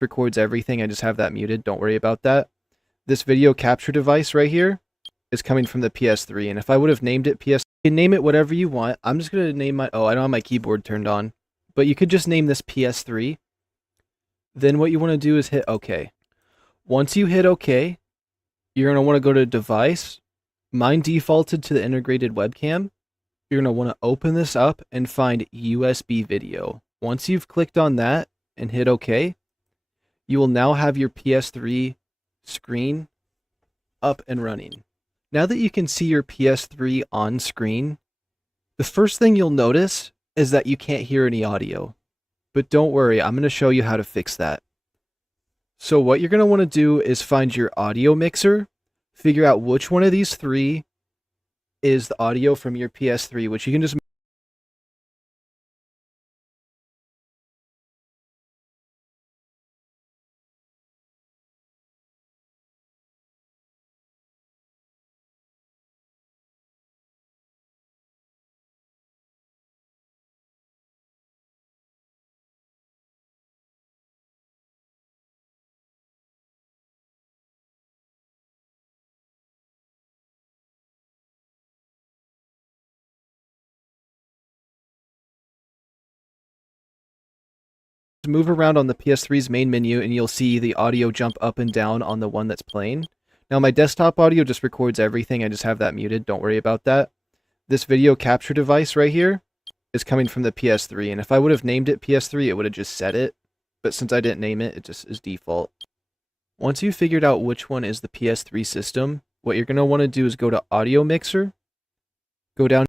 Records everything. I just have that muted. Don't worry about that. This video capture device right here is coming from the PS3. And if I would have named it PS, you can name it whatever you want. I'm just going to name my, I don't have my keyboard turned on, but you could just name this PS3. Then what you want to do is hit OK. Once you hit OK, you're going to want to go to device. Mine defaulted to the integrated webcam. You're going to want to open this up and find USB video. Once you've clicked on that and hit OK, you will now have your PS3 screen up and running. Now that you can see your PS3 on screen, the first thing you'll notice is that you can't hear any audio. But don't worry, I'm going to show you how to fix that. So what you're going to want to do is find your audio mixer, figure out which one of these three is the audio from your PS3, which you can just move around on the PS3's main menu and you'll see the audio jump up and down on the one that's playing. Now my desktop audio just records everything. I just have that muted. Don't worry about that. This video capture device right here is coming from the PS3. And if I would have named it PS3, it would have just said it. But since I didn't name it, it just is default. Once you've figured out which one is the PS3 system, what you're going to want to do is go to Audio Mixer, go down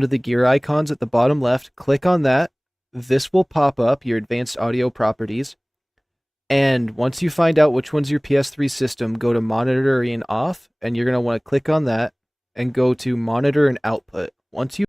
to the gear icons at the bottom left, click on that. This will pop up your advanced audio properties. And once you find out which one's your PS3 system, go to monitoring off, and you're going to want to click on that and go to monitor and output. Once you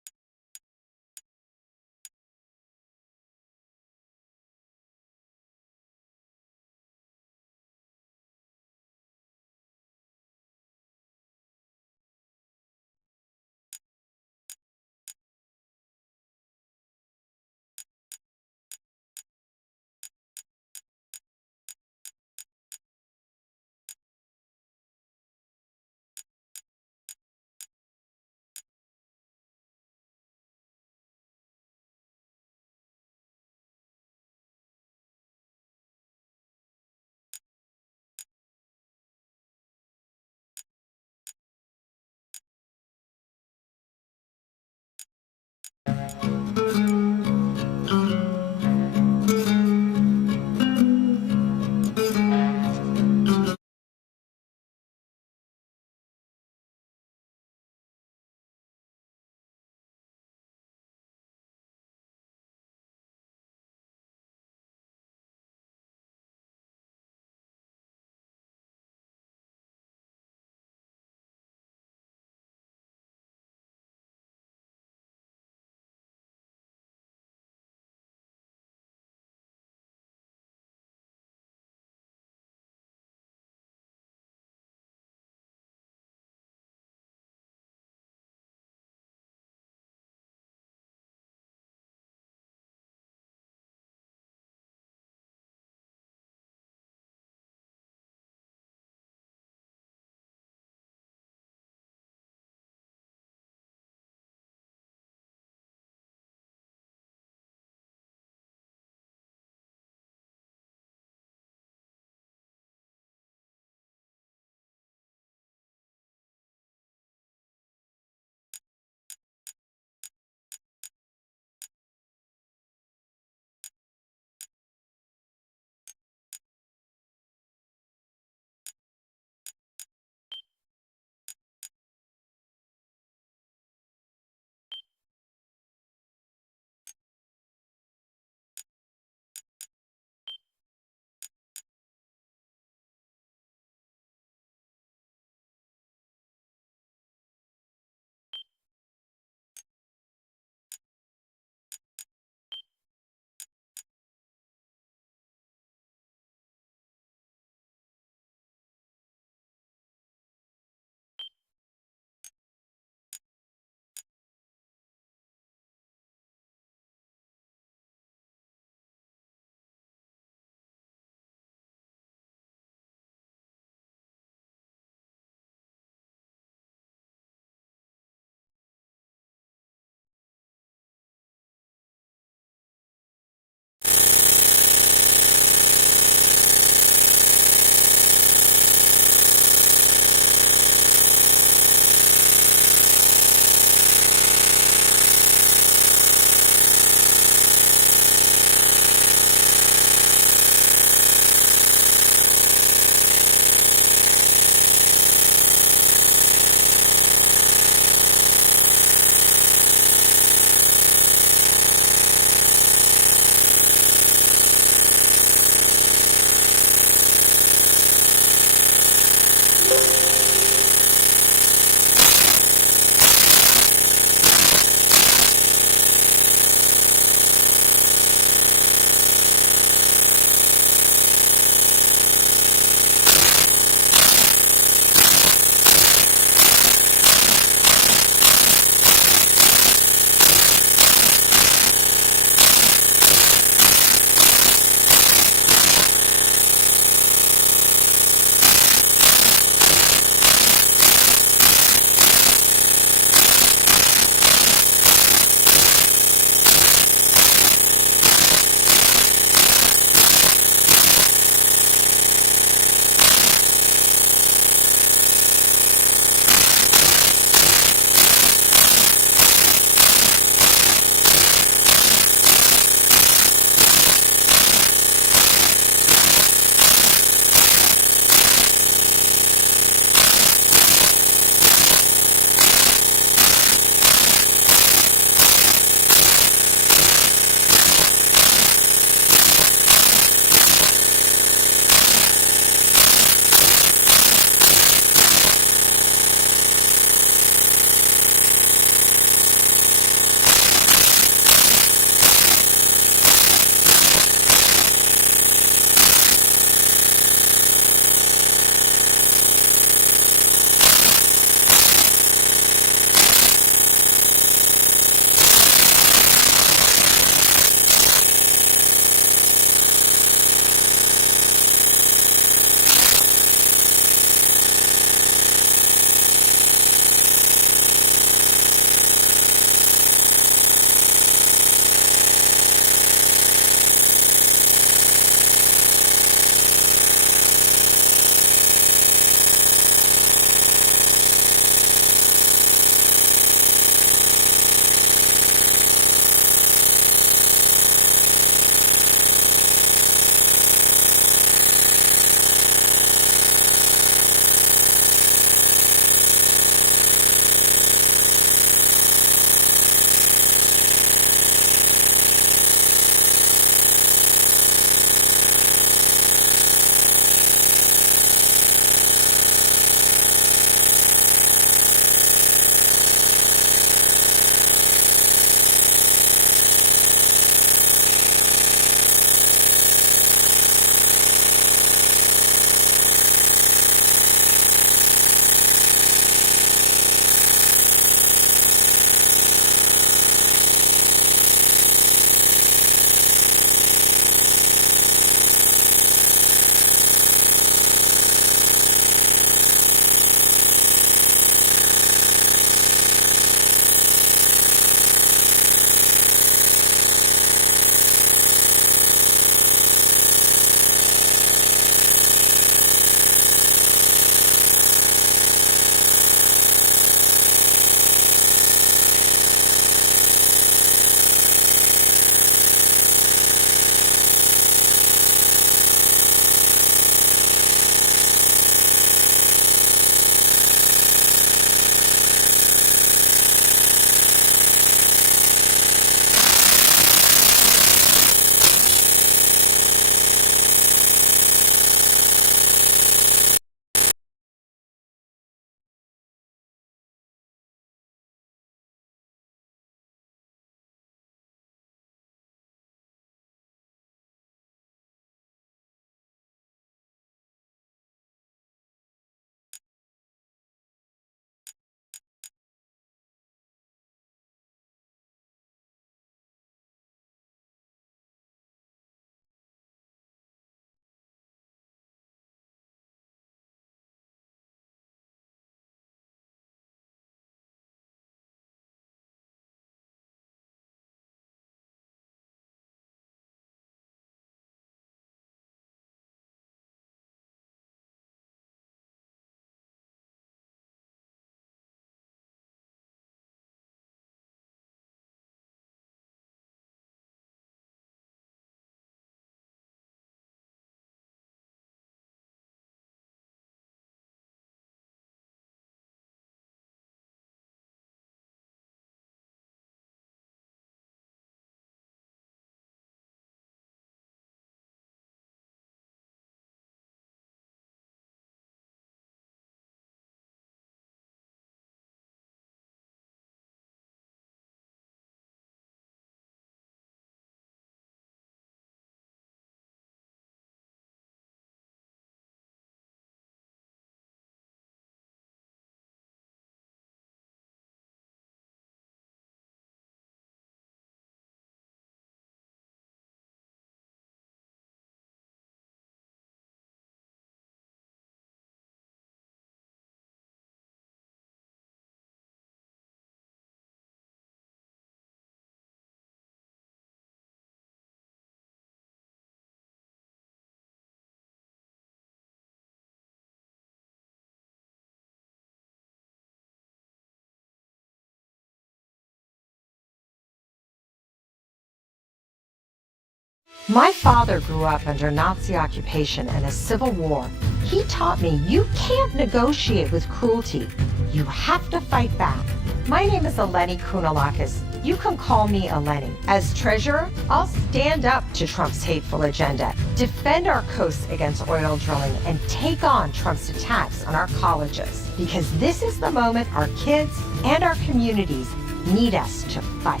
My father grew up under Nazi occupation and a civil war. He taught me you can't negotiate with cruelty. You have to fight back. My name is Eleni Kounalakis. You can call me Eleni. As treasurer, I'll stand up to Trump's hateful agenda, defend our coasts against oil drilling, and take on Trump's attacks on our colleges. Because this is the moment our kids and our communities need us to fight.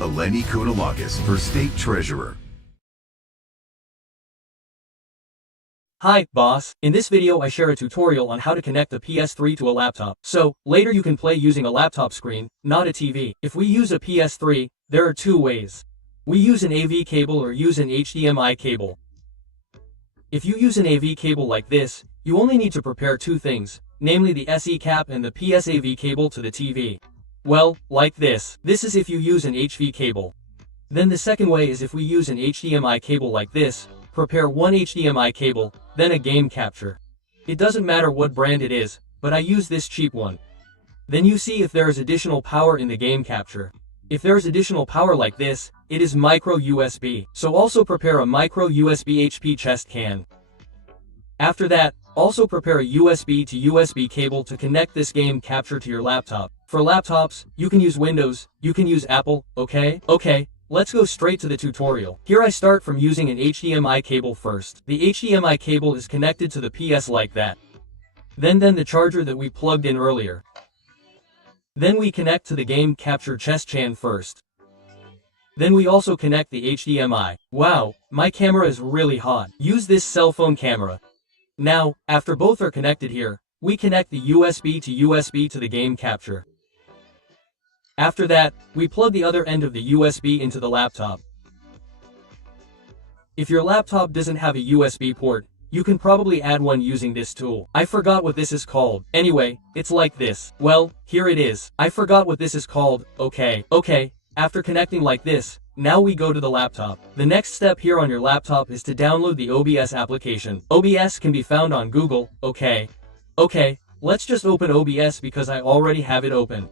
Eleni Kounalakis for State Treasurer. Hi, boss. In this video I share a tutorial on how to connect the PS3 to a laptop. So, later you can play using a laptop screen, not a TV. If we use a PS3, there are two ways. We use an AV cable or use an HDMI cable. If you use an AV cable like this, you only need to prepare two things, namely the SE cap and the PSAV cable to the TV. Well, like this. This is if you use an HV cable. Then the second way is if we use an HDMI cable like this. Prepare one HDMI cable, then a game capture. It doesn't matter what brand it is, but I use this cheap one. Then you see if there is additional power in the game capture. If there is additional power like this, it is micro USB. So also prepare a micro USB HP chest can. After that, also prepare a USB to USB cable to connect this game capture to your laptop. For laptops, you can use Windows, you can use Apple, okay? Okay. Let's go straight to the tutorial. Here I start from using an HDMI cable first. The HDMI cable is connected to the PS like that. Then the charger that we plugged in earlier. Then we connect to the game capture chest chan first. Then we also connect the HDMI. Wow, my camera is really hot. Use this cell phone camera. Now, after both are connected here, we connect the USB to the game capture. After that, we plug the other end of the USB into the laptop. If your laptop doesn't have a USB port, you can probably add one using this tool. I forgot what this is called. Anyway, it's like this. Well, here it is. I forgot what this is called. Okay. After connecting like this, now we go to the laptop. The next step here on your laptop is to download the OBS application. OBS can be found on Google. Okay, let's just open OBS because I already have it open.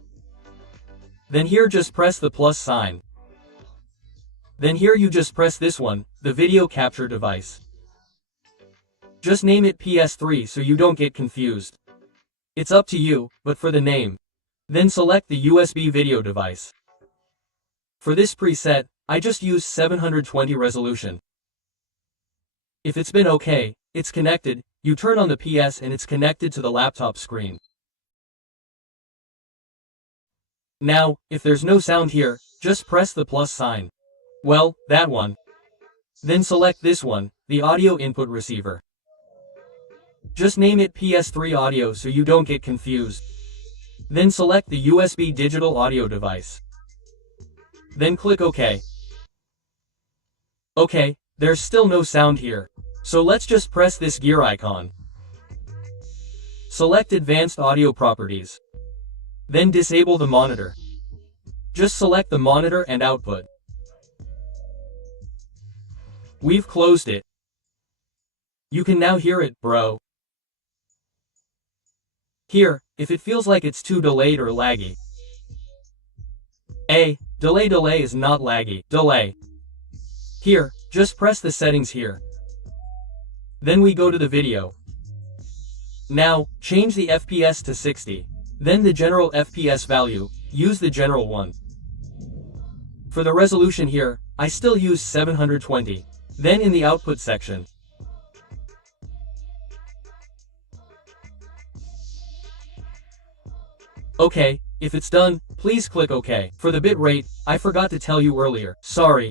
Then here just press the plus sign. Then here you just press this one, the video capture device. Just name it PS3 so you don't get confused. It's up to you, but for the name. Then select the USB video device. For this preset, I just use 720 resolution. If it's been okay, it's connected, you turn on the PS and it's connected to the laptop screen. Now, if there's no sound here, just press the plus sign. Well, that one. Then select this one, the audio input receiver. Just name it PS3 audio so you don't get confused. Then select the USB digital audio device. Then click OK. Okay, there's still no sound here. So let's just press this gear icon. Select Advanced Audio Properties. Then disable the monitor. Just select the monitor and output. We've closed it. You can now hear it, bro. Here, if it feels like it's too delayed or laggy. Delay is not laggy. Delay. Here, just press the settings here. Then we go to the video. Now, change the FPS to 60. Then the general FPS value, use the general one. For the resolution here, I still use 720. Then in the output section. Okay, if it's done, please click OK. For the bitrate, I forgot to tell you earlier. Sorry.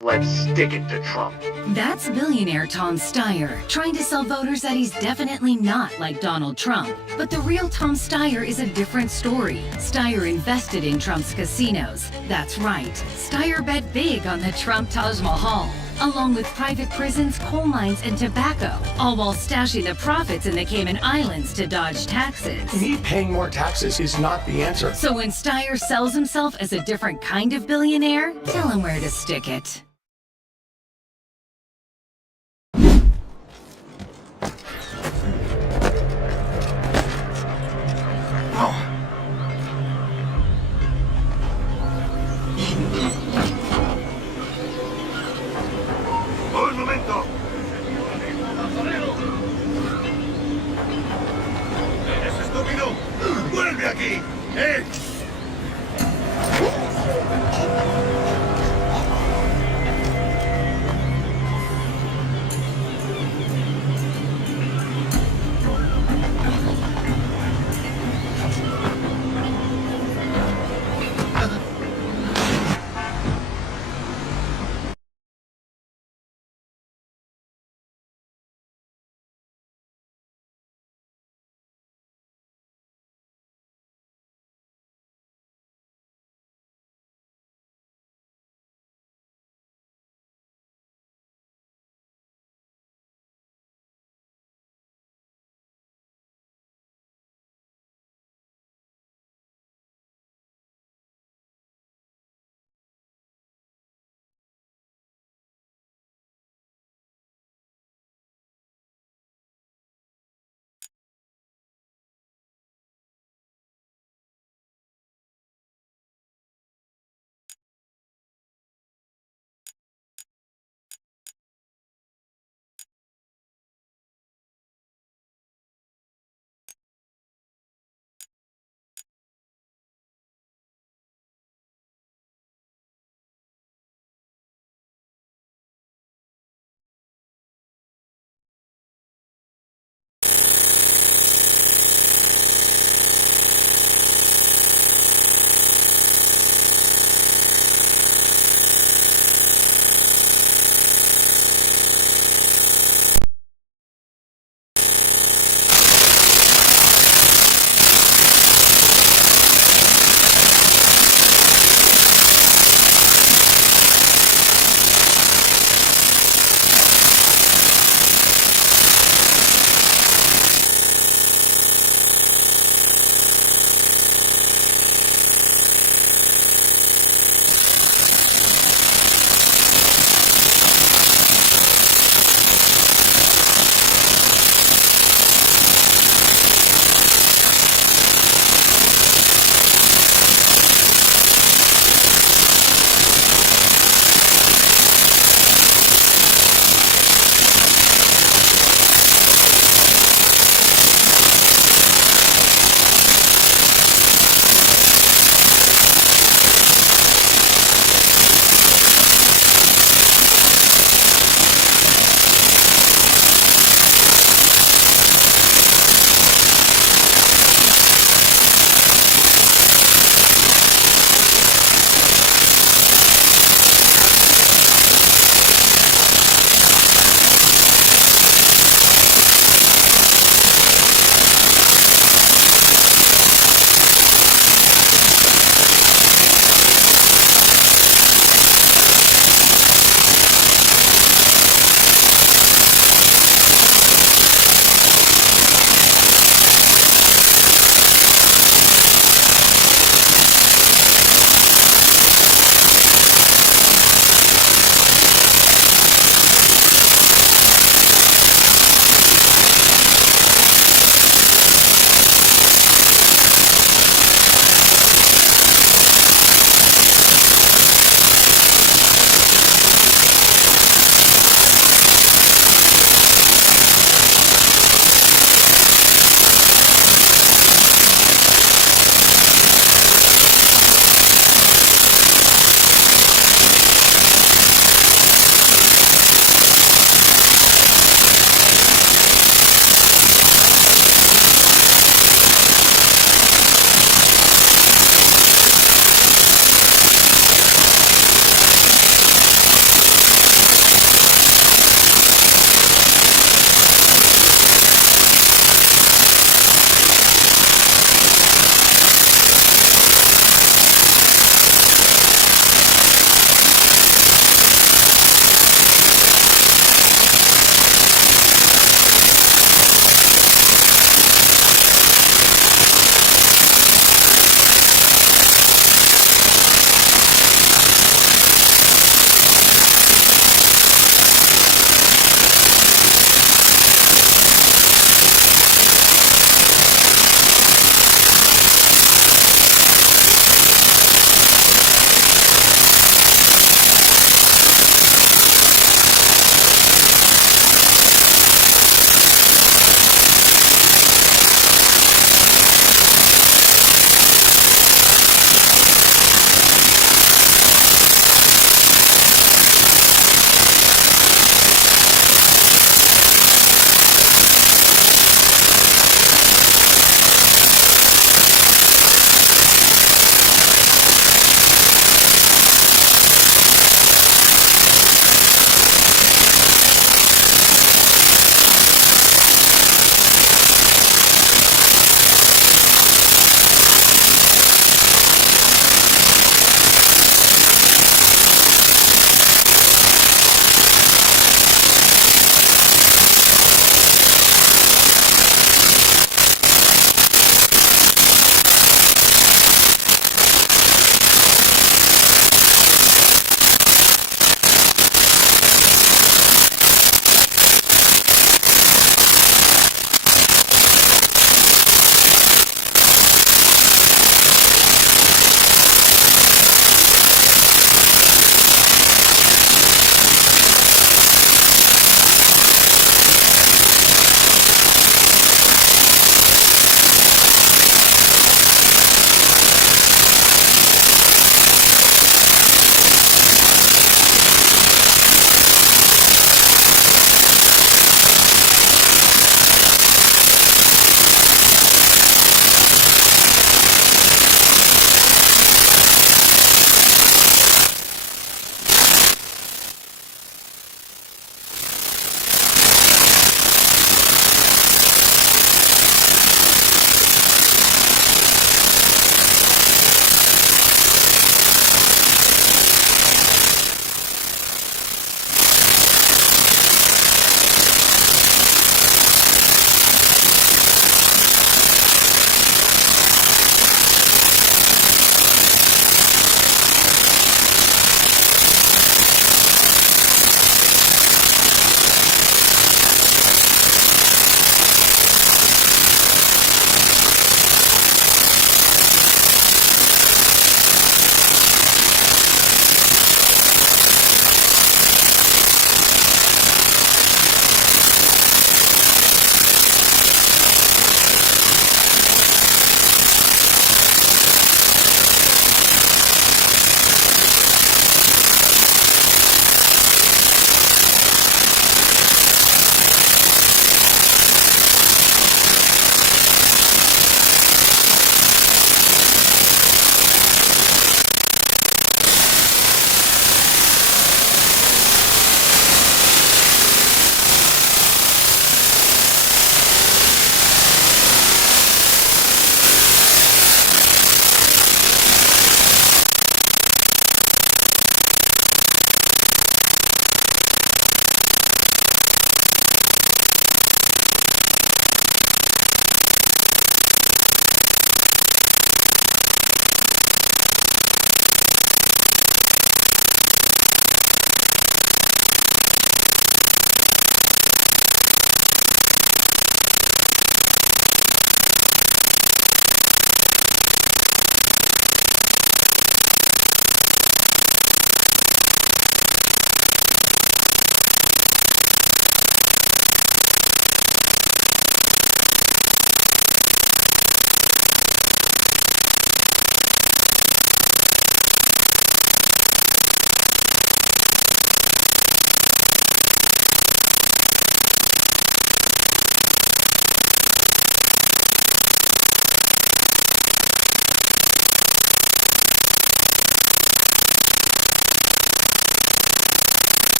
Let's stick it to Trump. That's billionaire Tom Steyer, trying to sell voters that he's definitely not like Donald Trump. But the real Tom Steyer is a different story. Steyer invested in Trump's casinos. That's right, Steyer bet big on the Trump Taj Mahal. along with private prisons, coal mines, and tobacco, all while stashing the profits in the Cayman Islands to dodge taxes. Me paying more taxes is not the answer. So when Steyer sells himself as a different kind of billionaire, tell him where to stick it. ¡Un momento! ¿Eres estúpido? ¡Vuelve aquí! ¡Eh!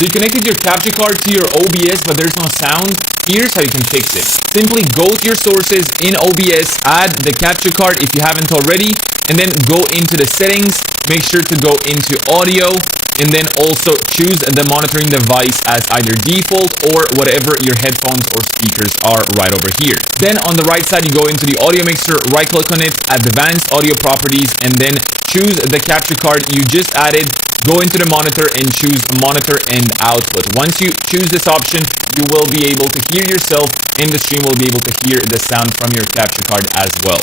So you connected your capture card to your OBS, but there's no sound. Here's how you can fix it. Simply go to your sources in OBS, add the capture card if you haven't already, and then go into the settings. Make sure to go into audio, and then also choose the monitoring device as either default or whatever your headphones or speakers are right over here. Then on the right side, you go into the audio mixer, right click on it, advanced audio properties, and then choose the capture card you just added. Go into the monitor and choose monitor and output. Once you choose this option, you will be able to hear yourself, and the stream will be able to hear the sound from your capture card as well.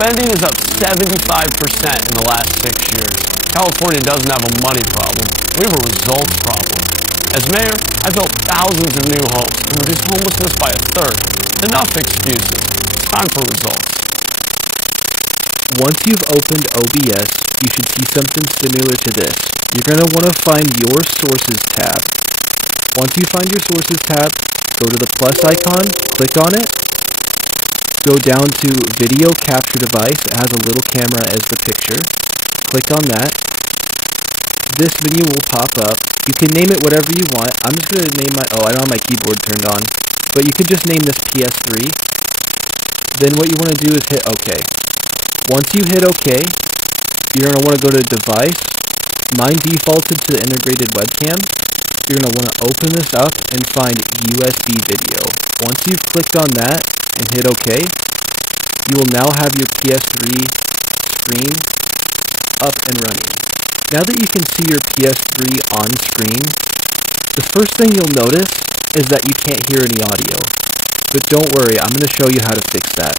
Spending is up 75% in the last 6 years. California doesn't have a money problem. We have a results problem. As mayor, I built thousands of new homes and reduced homelessness by 1/3. Enough excuses. Time for results. Once you've opened OBS, you should see something similar to this. You're going to want to find your Sources tab. Once you find your Sources tab, go to the plus icon, click on it, go down to Video Capture Device. It has a little camera as the picture. Click on that. This menu will pop up. You can name it whatever you want. I'm just going to name my... Oh, I don't have my keyboard turned on. But you could just name this PS3. Then what you want to do is hit OK. Once you hit OK, you're going to want to go to Device. Mine defaulted to the integrated webcam. You're going to want to open this up and find USB video. Once you've clicked on that and hit OK, you will now have your PS3 screen up and running. Now that you can see your PS3 on screen, the first thing you'll notice is that you can't hear any audio. But don't worry, I'm going to show you how to fix that.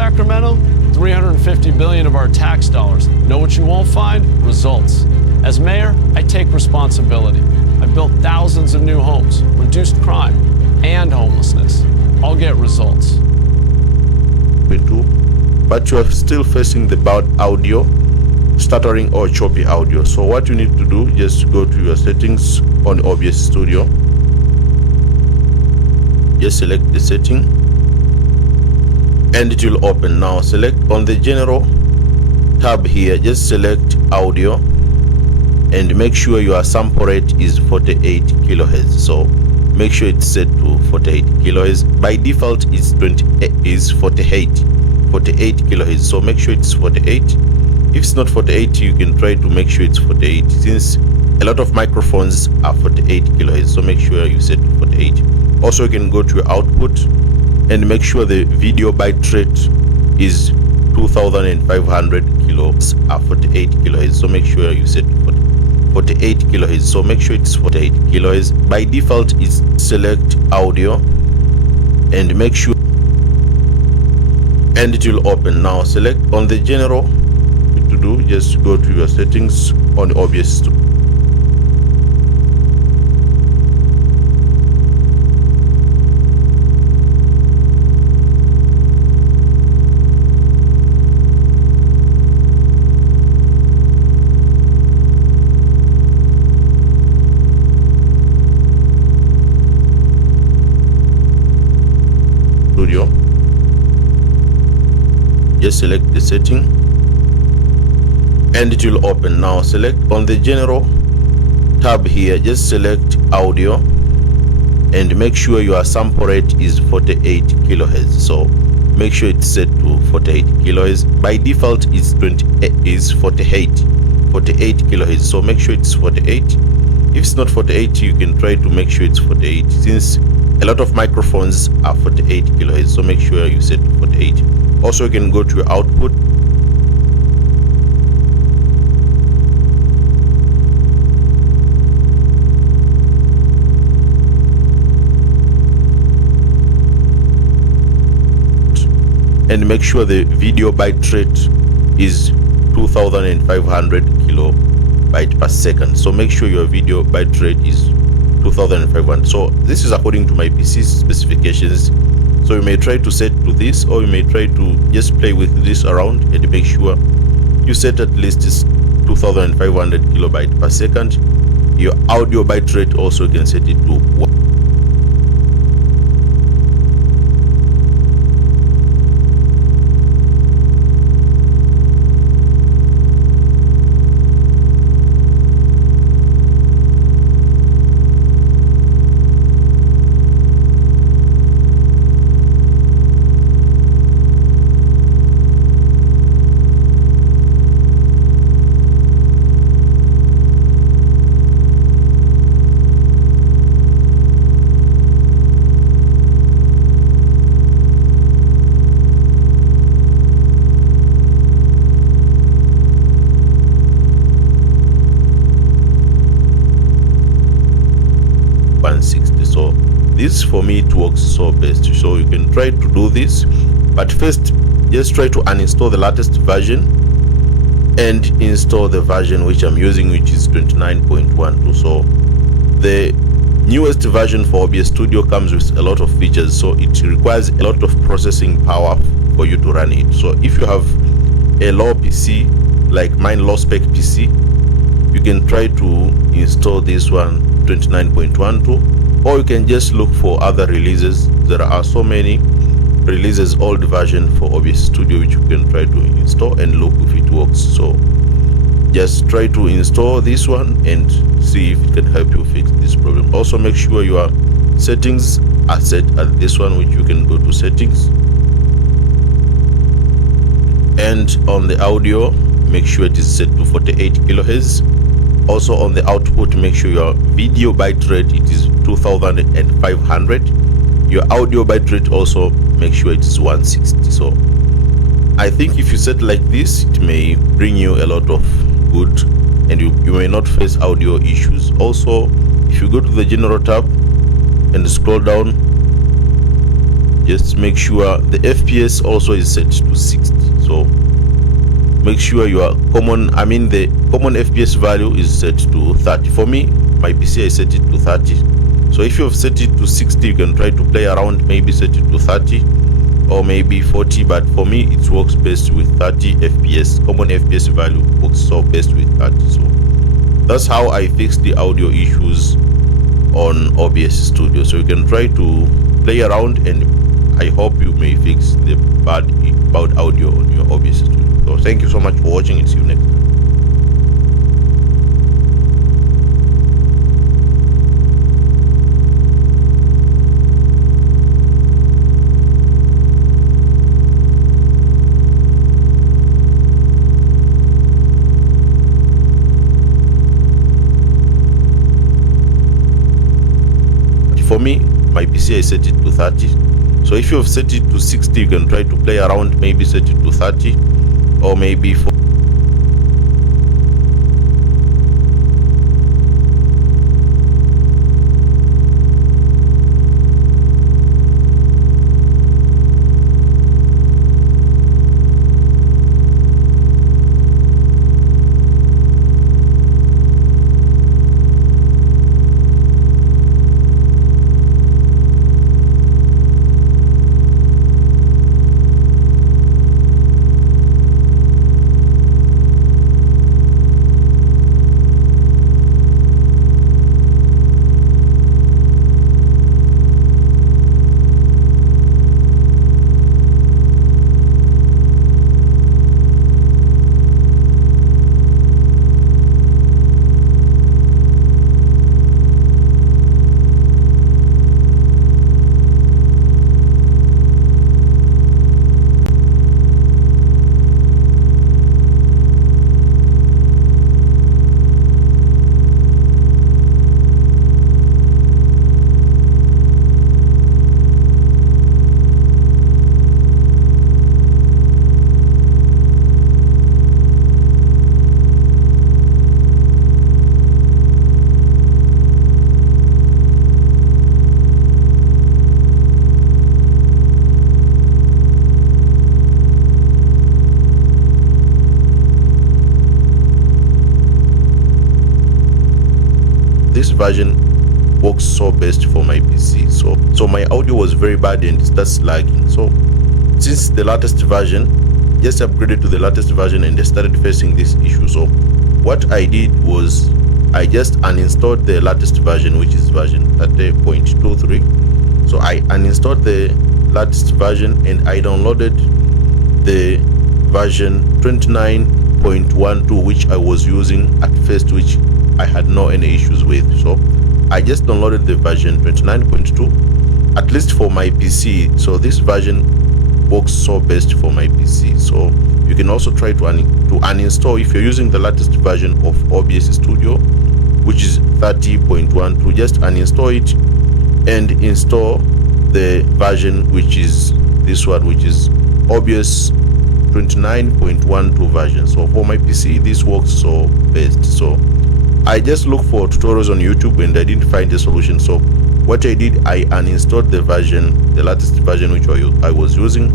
Sacramento? 350 billion of our tax dollars. Know what you won't find? Results. As mayor, I take responsibility. I built thousands of new homes, reduced crime and homelessness. I'll get results. But you are still facing the bad audio, stuttering or choppy audio. So what you need to do, just go to your settings on OBS Studio. Just select the setting and it will open. Now select on the general tab here, just select audio and make sure your sample rate is 48 kilohertz. So make sure it's set to 48 kilohertz. By default it's 48 kilohertz, so make sure it's 48. If it's not 48, you can try to make sure it's 48, since a lot of microphones are 48 kilohertz, so make sure you set to 48. Also, you can go to your output and make sure the video byte rate is 2500 kilohertz at 48 kilohertz, so make sure you set to 48 kilohertz. So make sure it's 48 kilohertz. By default it's select audio and make sure, and it will open. Now select on the general to do, just go to your settings on OBS Studio. Just select the setting and it will open. Now select on the general tab here, just select audio and make sure your sample rate is 48 kilohertz. So make sure it's set to 48 kilohertz. By default it's 48 kilohertz, so make sure it's 48. If it's not 48, you can try to make sure it's 48, since a lot of microphones are 48 kilohertz, so make sure you set to 48. Also, you can go to your output and make sure the video byte rate is 2500 kilobyte per second. So make sure your video byte rate is 2500. So this is according to my PC specifications, so you may try to set to this, or you may try to just play with this around and make sure you set at least 2500 kilobyte per second. Your audio byte rate also you can set it to 160. So this for me it works so best. So you can try to do this, but first just try to uninstall the latest version and install the version which I'm using, which is 29.12. so the newest version for OBS Studio comes with a lot of features, so it requires a lot of processing power for you to run it. So if you have a low PC like mine, low spec PC, you can try to install this one 29.12, or you can just look for other releases. There are so many releases, old version for OBS Studio, which you can try to install and look if it works. So just try to install this one and see if it can help you fix this problem. Also make sure your settings are set at this one, which you can go to settings, and on the audio make sure it is set to 48 kilohertz. Also on the output, make sure your video byte rate it is 2500. Your audio byte rate also make sure it is 160. So I think if you set like this, it may bring you a lot of good and you may not face audio issues. Also, if you go to the general tab and scroll down, just make sure the FPS also is set to 60. So make sure the common FPS value is set to 30. For me, my PC I set it to 30. So if you have set it to 60, you can try to play around, maybe set it to 30 or maybe 40, but for me it works best with 30 FPS. Common FPS value works so best with 30. So that's how I fixed the audio issues on OBS Studio. So you can try to play around, and I hope you may fix the bad audio on your OBS Studio. So thank you so much for watching, and see you next time. For me, my PC I set it to 30. So if you have set it to 60, you can try to play around, maybe set it to 30 or maybe 40. This version works so best for my PC. So my audio was very bad and it starts lagging. So since the latest version, just upgraded to the latest version, and I started facing this issue. So what I did was I just uninstalled the latest version, which is version 30.23. So I uninstalled the latest version and I downloaded the version 29.12, which I was using at first, which I had no any issues with. So I just downloaded the version 29.2, at least for my PC. So this version works so best for my PC. So you can also try to uninstall if you're using the latest version of OBS Studio, which is 30.12. Just uninstall it and install the version which is this one, which is OBS 29.12 version. So for my PC this works so best. So I just looked for tutorials on YouTube and I didn't find a solution. So what I did, I uninstalled the version, the latest version which I was using,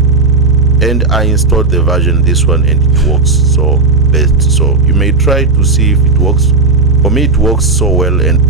and I installed the version, this one, and it works so best. So you may try to see if it works. For me it works so well, and